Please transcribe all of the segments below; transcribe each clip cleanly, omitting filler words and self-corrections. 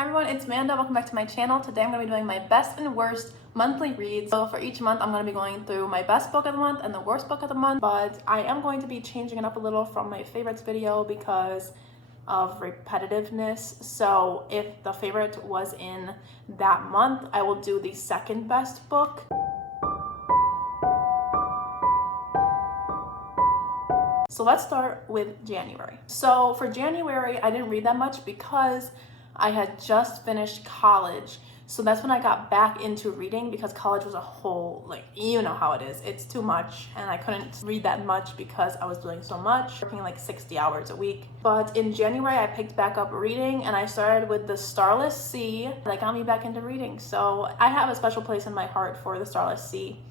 Hi everyone, it's Amanda. Welcome back to my channel. Today I'm going to be doing my best and worst monthly reads. So for each month I'm going to be going through my best book of the month and the worst book of the month, but I am going to be changing it up a little from my favorites video because of repetitiveness. So if the favorite was in that month, I will do the second best book. So let's start with January. So for January, I didn't read that much because I had just finished college. So that's when I got back into reading because college was a whole, like, you know how it is. It's too much and I couldn't read that much because I was doing so much, working like 60 hours a week. But in January, I picked back up reading and I started with The Starless Sea. That got me back into reading. So I have a special place in my heart for The Starless Sea.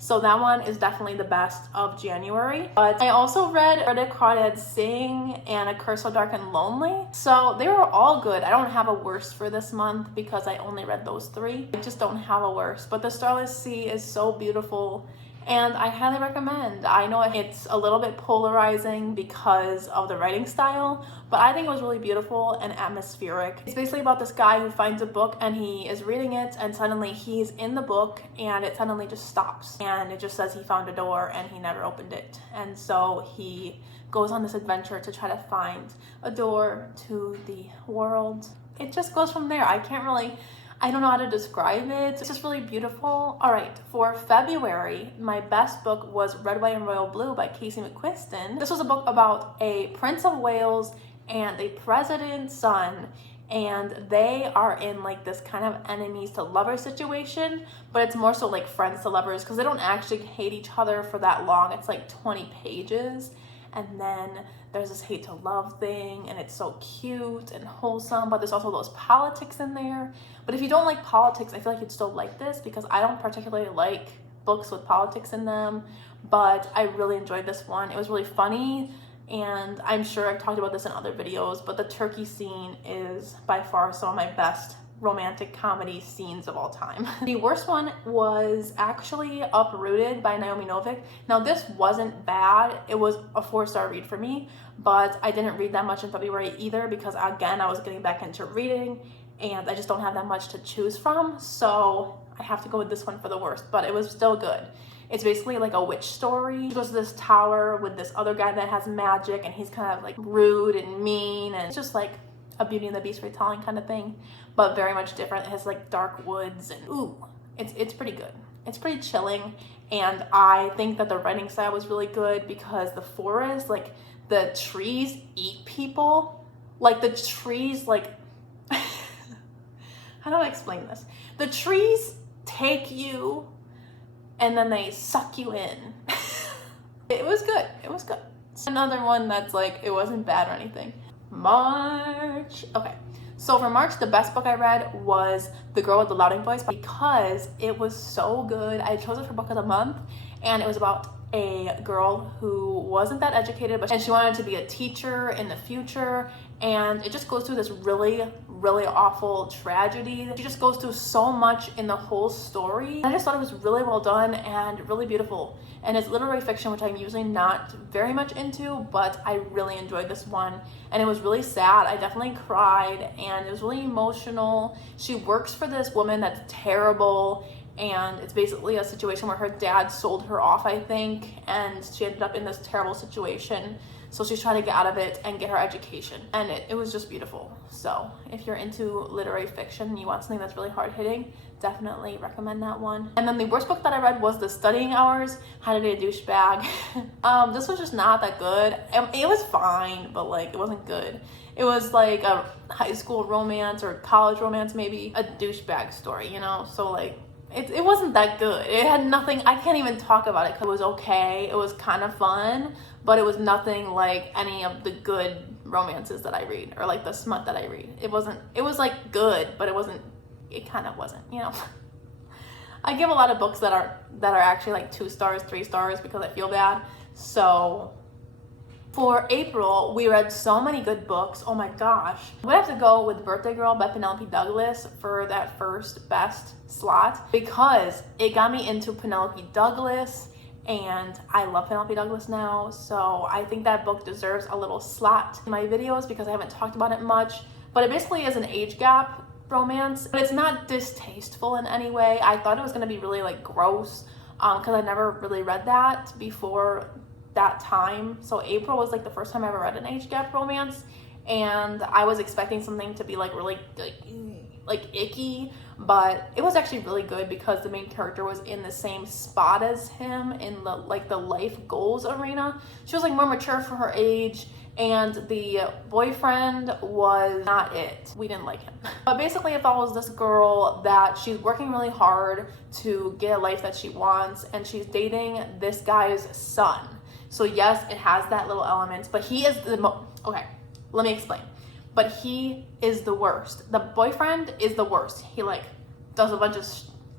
So that one is definitely the best of January. But I also read Credit Carded Sing and A Curse So Dark and Lonely. So they were all good. I don't have a worst for this month because I only read those three. I just don't have a worst. But The Starless Sea is so beautiful and I highly recommend. I know it's a little bit polarizing because of the writing style, but I think it was really beautiful and atmospheric. It's basically about this guy who finds a book and he is reading it and suddenly he's in the book and it suddenly just stops. And it just says he found a door and he never opened it. And so he goes on this adventure to try to find a door to the world. It just goes from there. I don't know how to describe it. It's just really beautiful. All right, for February, my best book was Red, White, and Royal Blue by Casey Mcquinston. This was a book about a Prince of Wales and a president's son, and they are in like this kind of enemies to lovers situation, but it's more so like friends to lovers because they don't actually hate each other for that long. It's like 20 pages. And then there's this hate to love thing and it's so cute and wholesome, but there's also those politics in there. But if you don't like politics, I feel like you'd still like this because I don't particularly like books with politics in them, but I really enjoyed this one. It was really funny and I'm sure I've talked about this in other videos, but the turkey scene is by far some of my best romantic comedy scenes of all time. The worst one was actually Uprooted by Naomi Novik. Now this wasn't bad. It was a 4-star read for me, but I didn't read that much in February either because again, I was getting back into reading and I just don't have that much to choose from. So I have to go with this one for the worst, but it was still good. It's basically like a witch story. She goes to this tower with this other guy that has magic and he's kind of like rude and mean and it's just like a Beauty and the Beast retelling kind of thing, but very much different. It has like dark woods and it's pretty good. It's pretty chilling, and I think that the writing style was really good because the forest, like the trees eat people. Like the trees, like how do I explain this? The trees take you and then they suck you in. It was good. It was good. It's another one that's like, it wasn't bad or anything. March. Okay, so for March, the best book I read was The Girl with the Louding Voice because it was so good. I chose it for book of the month and it was about a girl who wasn't that educated, and she wanted to be a teacher in the future, and it just goes through this really awful tragedy. She just goes through so much in the whole story. I just thought it was really well done and really beautiful, and it's literary fiction, which I'm usually not very much into, but I really enjoyed this one, and it was really sad. I definitely cried and it was really emotional. She works for this woman that's terrible, and it's basically a situation where her dad sold her off, I think, and she ended up in this terrible situation. So she's trying to get out of it and get her education. And it was just beautiful. So if you're into literary fiction and you want something that's really hard-hitting, definitely recommend that one. And then the worst book that I read was The Studying Hours, How to Be a Douchebag. This was just not that good. It was fine, but like it wasn't good. It was like a high school romance or college romance, maybe a douchebag story, you know? So like, it wasn't that good. It had nothing, I can't even talk about it because it was okay. It was kind of fun, but it was nothing like any of the good romances that I read or like the smut that I read. It was like good, but it kind of wasn't, you know? I give a lot of books that are actually like 2 stars, 3 stars because I feel bad. So for April, we read so many good books. Oh my gosh. We have to go with Birthday Girl by Penelope Douglas for that first best slot because it got me into Penelope Douglas and I love Penelope Douglas now. So I think that book deserves a little slot in my videos because I haven't talked about it much. But it basically is an age gap romance, but it's not distasteful in any way. I thought it was going to be really like gross because I never really read that before that time. So April was like the first time I ever read an age gap romance, and I was expecting something to be like really like icky, but it was actually really good because the main character was in the same spot as him in the like the life goals arena. She was like more mature for her age, and the boyfriend was not it. We didn't like him. But basically it follows this girl that she's working really hard to get a life that she wants, and she's dating this guy's son. So yes, it has that little element, but he is okay, let me explain. But he is the worst. The boyfriend is the worst. He like does a bunch of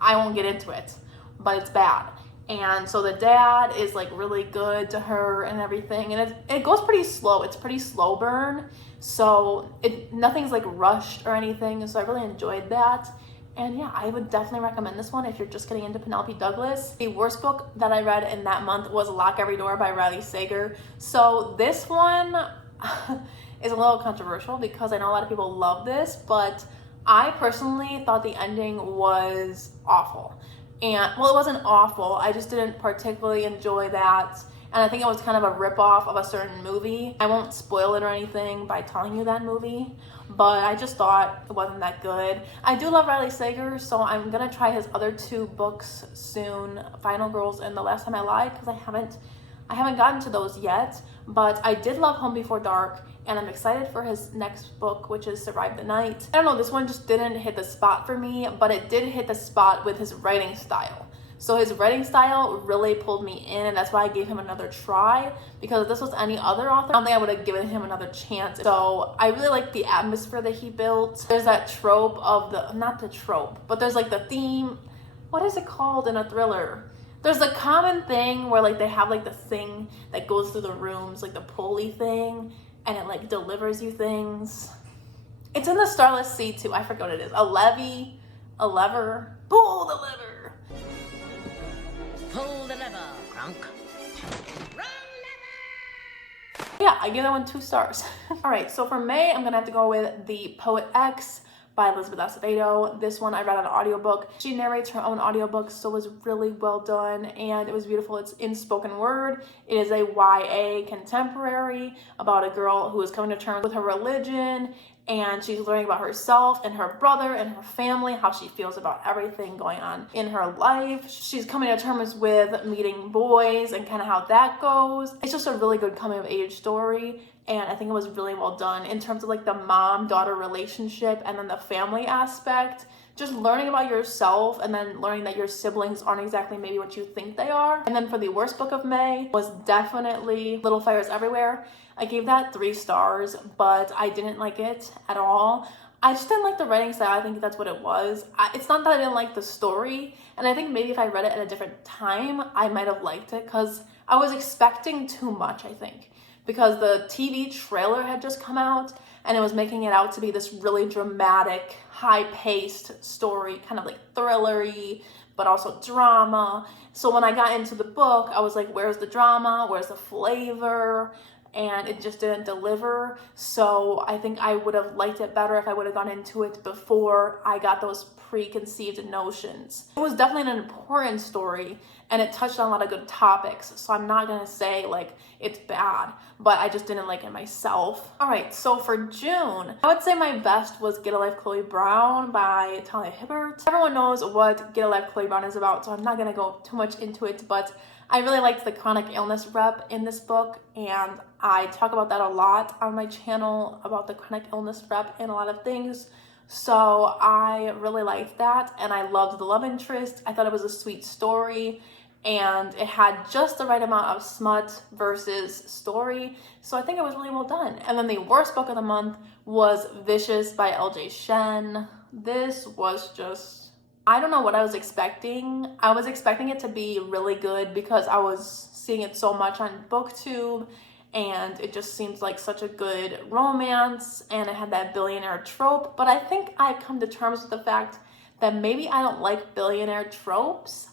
I won't get into it, but it's bad. And so the dad is like really good to her and everything, and it goes pretty slow. It's pretty slow burn, so nothing's like rushed or anything. So I really enjoyed that. And yeah, I would definitely recommend this one if you're just getting into Penelope Douglas. The worst book that I read in that month was Lock Every Door by Riley Sager. So this one is a little controversial because I know a lot of people love this, but I personally thought the ending was awful. And well, it wasn't awful, I just didn't particularly enjoy that. And I think it was kind of a ripoff of a certain movie. I won't spoil it or anything by telling you that movie, but I just thought it wasn't that good. I do love Riley Sager, so I'm gonna try his other two books soon, Final Girls and The Last Time I Lied, because I haven't gotten to those yet. But I did love Home Before Dark, and I'm excited for his next book, which is Survive the Night. I don't know, this one just didn't hit the spot for me, but it did hit the spot with his writing style. So his writing style really pulled me in, and that's why I gave him another try, because if this was any other author, I don't think I would have given him another chance. So I really like the atmosphere that he built. There's that trope of not the trope, but there's like the theme, what is it called in a thriller? There's a common thing where like they have like the thing that goes through the rooms, like the pulley thing, and it like delivers you things. It's in the Starless Sea too. I forget what it is. A lever. Pull the lever. Pull the lever, Crunk. Yeah, I give that one 2 stars. All right, so for May, I'm gonna have to go with The Poet X by Elizabeth Acevedo. This one I read on an audiobook. She narrates her own audiobook, so it was really well done and it was beautiful. It's in spoken word. It is a YA contemporary about a girl who is coming to terms with her religion, and she's learning about herself and her brother and her family, how she feels about everything going on in her life. She's coming to terms with meeting boys and kind of how that goes. It's just a really good coming of age story, and I think it was really well done in terms of like the mom-daughter relationship and then the family aspect. Just learning about yourself and then learning that your siblings aren't exactly maybe what you think they are. And then for the worst book of May was definitely Little Fires Everywhere. I gave that 3 stars, but I didn't like it at all. I just didn't like the writing style. I think that's what it was. It's not that I didn't like the story, and I think maybe if I read it at a different time, I might have liked it because I was expecting too much, I think. Because the TV trailer had just come out, and it was making it out to be this really dramatic, high-paced story, kind of like thriller-y, but also drama. So when I got into the book, I was like, where's the drama? Where's the flavor? And it just didn't deliver. So I think I would have liked it better if I would have gone into it before I got those preconceived notions. It was definitely an important story, and it touched on a lot of good topics. So I'm not gonna say like it's bad, but I just didn't like it myself. All right, so for June, I would say my best was Get a Life Chloe Brown by Talia Hibbert. Everyone knows what Get a Life Chloe Brown is about, so I'm not gonna go too much into it, but I really liked the chronic illness rep in this book, and I talk about that a lot on my channel, about the chronic illness rep and a lot of things. So I really liked that, and I loved the love interest. I thought it was a sweet story, and it had just the right amount of smut versus story. So I think it was really well done. And then the worst book of the month was Vicious by Lj Shen. This was just, I don't know what I was expecting. I was expecting it to be really good because I was seeing it so much on BookTube, and it just seems like such a good romance, and it had that billionaire trope. But I think I've come to terms with the fact that maybe I don't like billionaire tropes.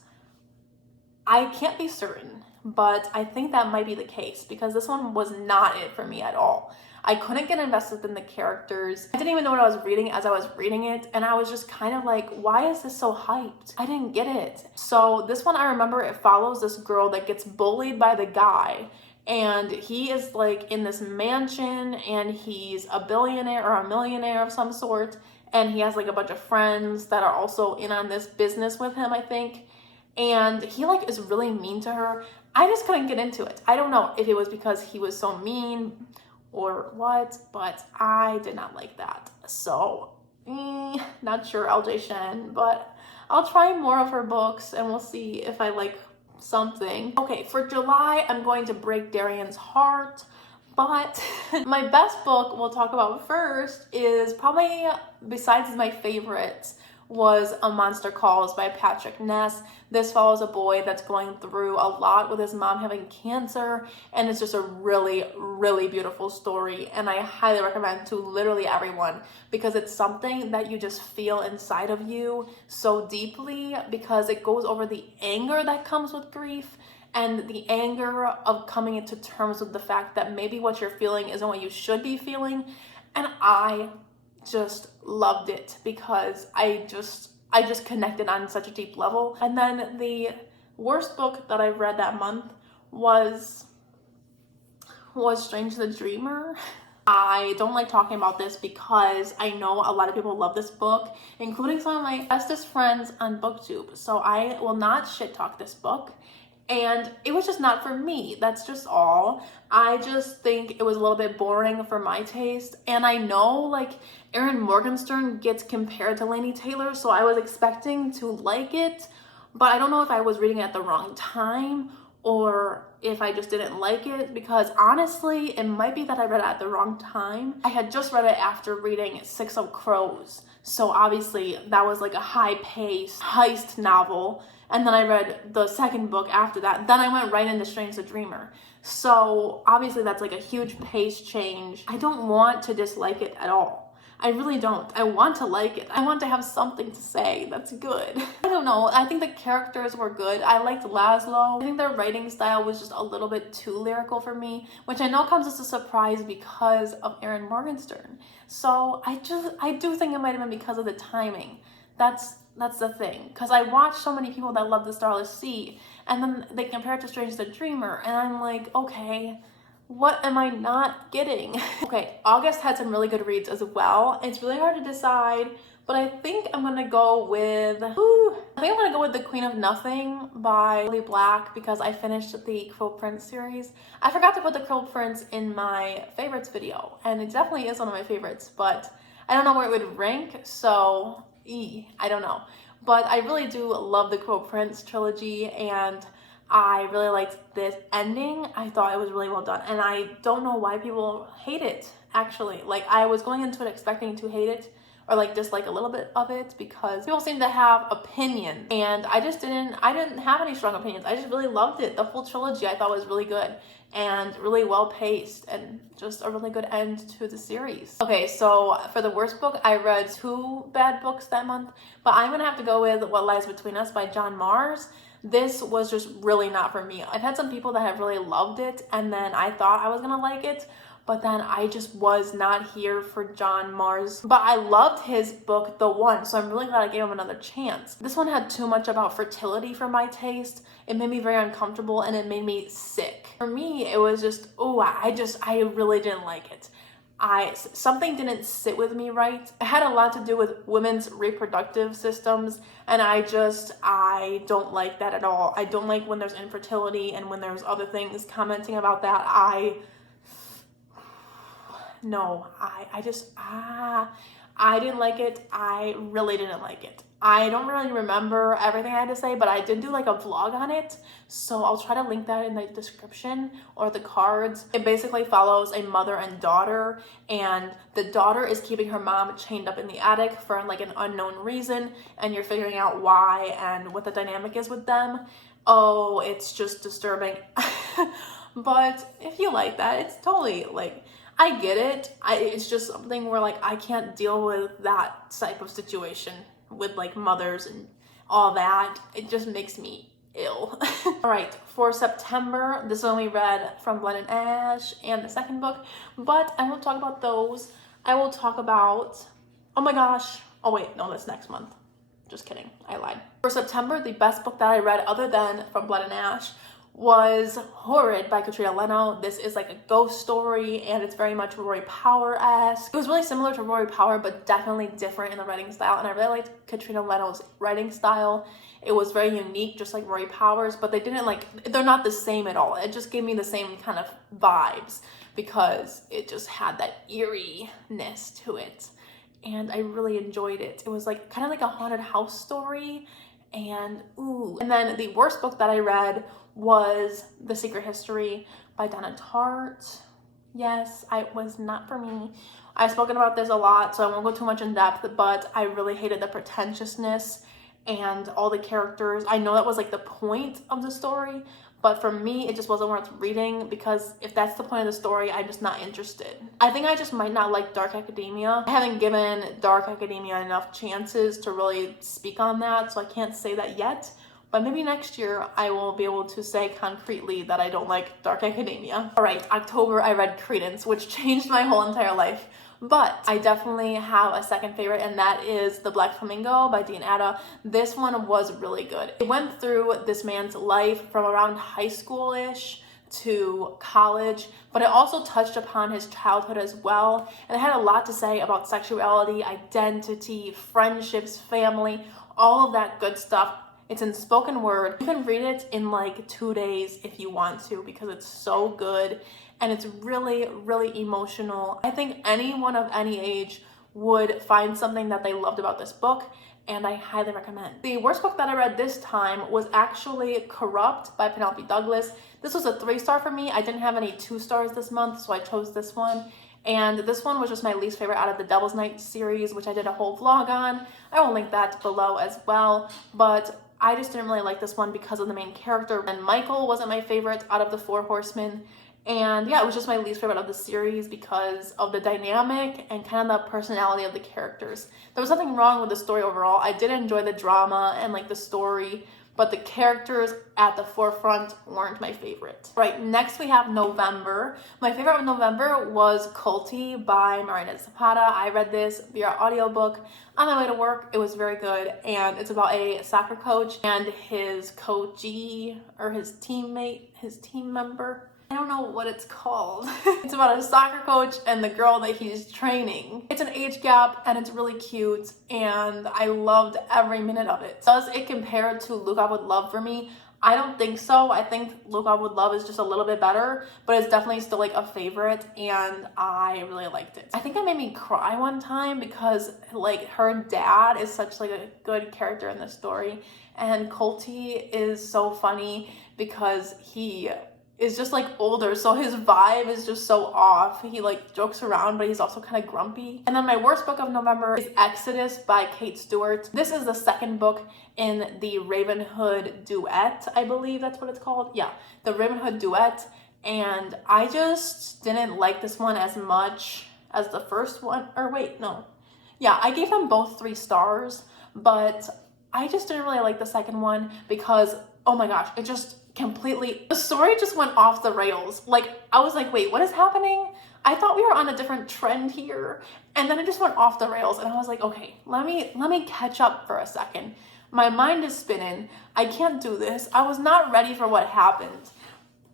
I can't be certain, but I think that might be the case because this one was not it for me at all. I couldn't get invested in the characters. I didn't even know what I was reading as I was reading it, and I was just kind of like, why is this so hyped? I didn't get it. So this one, I remember it follows this girl that gets bullied by the guy, and he is like in this mansion, and he's a billionaire or a millionaire of some sort, and he has like a bunch of friends that are also in on this business with him, I think. And he like is really mean to her. I just couldn't get into it. I don't know if it was because he was so mean or what, but I did not like that. So, not sure, Lj Shen, but I'll try more of her books and we'll see if I like something. Okay, for July, I'm going to break Darian's heart, but my best book we'll talk about first is probably, besides my favorites, was A Monster Calls by Patrick Ness. This follows a boy that's going through a lot with his mom having cancer, and it's just a really, really beautiful story, and I highly recommend to literally everyone because it's something that you just feel inside of you so deeply, because it goes over the anger that comes with grief and the anger of coming into terms with the fact that maybe what you're feeling isn't what you should be feeling. And I just loved it because I just connected on such a deep level. And then the worst book that I read that month was Strange the Dreamer. I don't like talking about this because I know a lot of people love this book, including some of my bestest friends on BookTube. So I will not shit talk this book. And it was just not for me. That's just all. I just think it was a little bit boring for my taste. And I know like Erin Morgenstern gets compared to Laini Taylor, so I was expecting to like it, but I don't know if I was reading it at the wrong time or if I just didn't like it, because honestly, it might be that I read it at the wrong time. I had just read it after reading Six of Crows. So obviously that was like a high-paced heist novel. And then I read the second book after that. Then I went right into Strange the Dreamer. So obviously that's like a huge pace change. I don't want to dislike it at all. I really don't. I want to like it. I want to have something to say that's good. I don't know. I think the characters were good. I liked Laszlo. I think their writing style was just a little bit too lyrical for me, which I know comes as a surprise because of Erin Morgenstern. So I do think it might have been because of the timing. That's the thing, because I watched so many people that love The Starless Sea, and then they compare it to Strange the Dreamer, and I'm like, okay, what am I not getting? Okay, August had some really good reads as well. It's really hard to decide, but I think I'm gonna go with, The Queen of Nothing by Lily Black, because I finished the Cruel Prince series. I forgot to put the Cruel Prince in my favorites video, and it definitely is one of my favorites, but I don't know where it would rank, so I don't know. But I really do love the Cruel Prince trilogy, and I really liked this ending. I thought it was really well done, and I don't know why people hate it, actually. Like, I was going into it expecting to hate it or like dislike a little bit of it because people seem to have opinions, and I didn't have any strong opinions. I just really loved it. The full trilogy I thought was really good and really well paced and just a really good end to the series. Okay, so for the worst book, I read 2 bad books that month, but I'm gonna have to go with What Lies Between Us by John Mars. This was just really not for me. I've had some people that have really loved it, and then I thought I was gonna like it, but then I just was not here for John Mars. But I loved his book, The One, so I'm really glad I gave him another chance. This one had too much about fertility for my taste. It made me very uncomfortable, and it made me sick. For me, it was just, I really didn't like it. Something didn't sit with me right. It had a lot to do with women's reproductive systems, and I don't like that at all. I don't like when there's infertility and when there's other things commenting about that. I didn't like it. I really didn't like it. I don't really remember everything I had to say, but I did do like a vlog on it, so I'll try to link that in the description or the cards. It basically follows a mother and daughter, and the daughter is keeping her mom chained up in the attic for like an unknown reason, and you're figuring out why and what the dynamic is with them. Oh, it's just disturbing. But if you like that, it's totally like, I get it. It's just something where like I can't deal with that type of situation with like mothers and all that. It just makes me ill. All right, for September, this one we read From Blood and Ash and the second book, but I won't talk about those. I will talk about, oh my gosh, oh wait, no, that's next month. Just kidding, I lied. For September, the best book that I read other than From Blood and Ash was Horrid by Katrina Leno. This is like a ghost story and it's very much Rory Power-esque. It was really similar to Rory Power, but definitely different in the writing style, and I really liked Katrina Leno's writing style. It was very unique, just like Rory Power's, but they're not the same at all. It just gave me the same kind of vibes because it just had that eeriness to it, and I really enjoyed it. It was like kind of like a haunted house story, and ooh. And then the worst book that I read was The Secret History by Donna Tartt. Yes, it was not for me. I've spoken about this a lot, so I won't go too much in depth, but I really hated the pretentiousness and all the characters. I know that was like the point of the story, but for me, it just wasn't worth reading because if that's the point of the story, I'm just not interested. I think I just might not like dark academia. I haven't given dark academia enough chances to really speak on that, so I can't say that yet. But maybe next year I will be able to say concretely that I don't like dark academia. All right, October I read Credence, which changed my whole entire life. But I definitely have a second favorite, and that is The Black Flamingo by Dean Atta. This one was really good. It went through this man's life from around high school-ish to college, but it also touched upon his childhood as well. And it had a lot to say about sexuality, identity, friendships, family, all of that good stuff. It's in spoken word. You can read it in like 2 days if you want to because it's so good and it's really, really emotional. I think anyone of any age would find something that they loved about this book, and I highly recommend. The worst book that I read this time was actually Corrupt by Penelope Douglas. This was a 3-star for me. I didn't have any 2 stars this month, so I chose this one. And this one was just my least favorite out of the Devil's Night series, which I did a whole vlog on. I will link that below as well, but I just didn't really like this one because of the main character. And Michael wasn't my favorite out of the 4 horsemen. And yeah, it was just my least favorite of the series because of the dynamic and kind of the personality of the characters. There was nothing wrong with the story overall. I did enjoy the drama and like the story, but the characters at the forefront weren't my favorite. Right, next we have November. My favorite of November was Culty by Marina Zapata. I read this via audiobook on my way to work. It was very good, and it's about a soccer coach and his coachee, or his teammate, his team member. I don't know what it's called. It's about a soccer coach and the girl that he's training. It's an age gap and it's really cute and I loved every minute of it. Does it compare to Look Up With Love for me? I don't think so. I think Look Up With Love is just a little bit better, but it's definitely still like a favorite and I really liked it. I think it made me cry one time because like her dad is such like a good character in the story, and Culty is so funny because he is just like older, so his vibe is just so off. He like jokes around, but he's also kind of grumpy. And then my worst book of November is Exodus by Kate Stewart. This is the second book in the Ravenhood duet, I believe that's what it's called. Yeah, the Ravenhood duet, and I just didn't like this one as much as the first one. Or wait, no. Yeah, I gave them both 3 stars, but I just didn't really like the second one because, oh my gosh, it just completely, the story just went off the rails. Like, I was like, wait, what is happening? I thought we were on a different trend here. And then it just went off the rails. And I was like, okay, let me catch up for a second. My mind is spinning. I can't do this. I was not ready for what happened.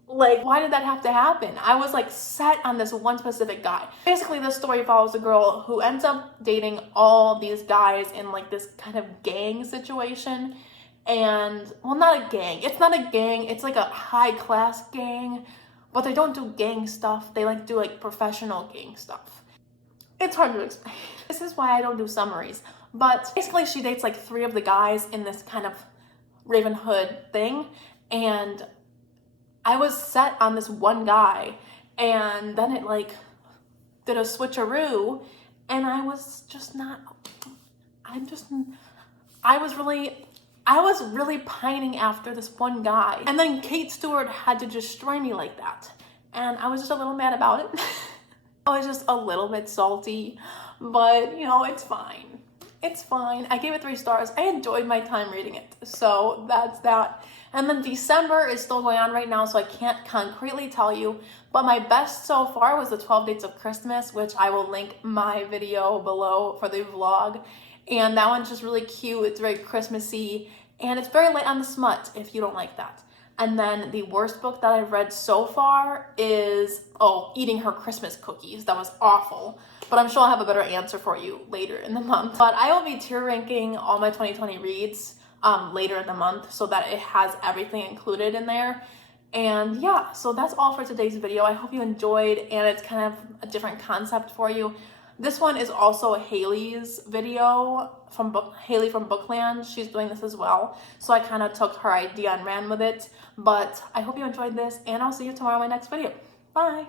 Like, why did that have to happen? I was like set on this one specific guy. Basically, the story follows a girl who ends up dating all these guys in like this kind of gang situation. And, well, not a gang. It's not a gang. It's like a high-class gang, but they don't do gang stuff. They like do like professional gang stuff. It's hard to explain. This is why I don't do summaries. But basically, she dates like 3 of the guys in this kind of Ravenhood thing, and I was set on this one guy, and then it like did a switcheroo, and I was really pining after this one guy. And then Kate Stewart had to destroy me like that. And I was just a little mad about it. I was just a little bit salty, but you know, it's fine. It's fine. I gave it 3 stars. I enjoyed my time reading it. So that's that. And then December is still going on right now, so I can't concretely tell you. But my best so far was the 12 Dates of Christmas, which I will link my video below for the vlog. And that one's just really cute. It's very Christmassy. And it's very light on the smut if you don't like that. And then the worst book that I've read so far is, Eating Her Christmas Cookies. That was awful. But I'm sure I'll have a better answer for you later in the month. But I will be tier ranking all my 2020 reads later in the month so that it has everything included in there. And yeah, so that's all for today's video. I hope you enjoyed, and it's kind of a different concept for you. This one is also Hailey's video from Hailey from Bookland. She's doing this as well. So I kind of took her idea and ran with it. But I hope you enjoyed this, and I'll see you tomorrow in my next video. Bye.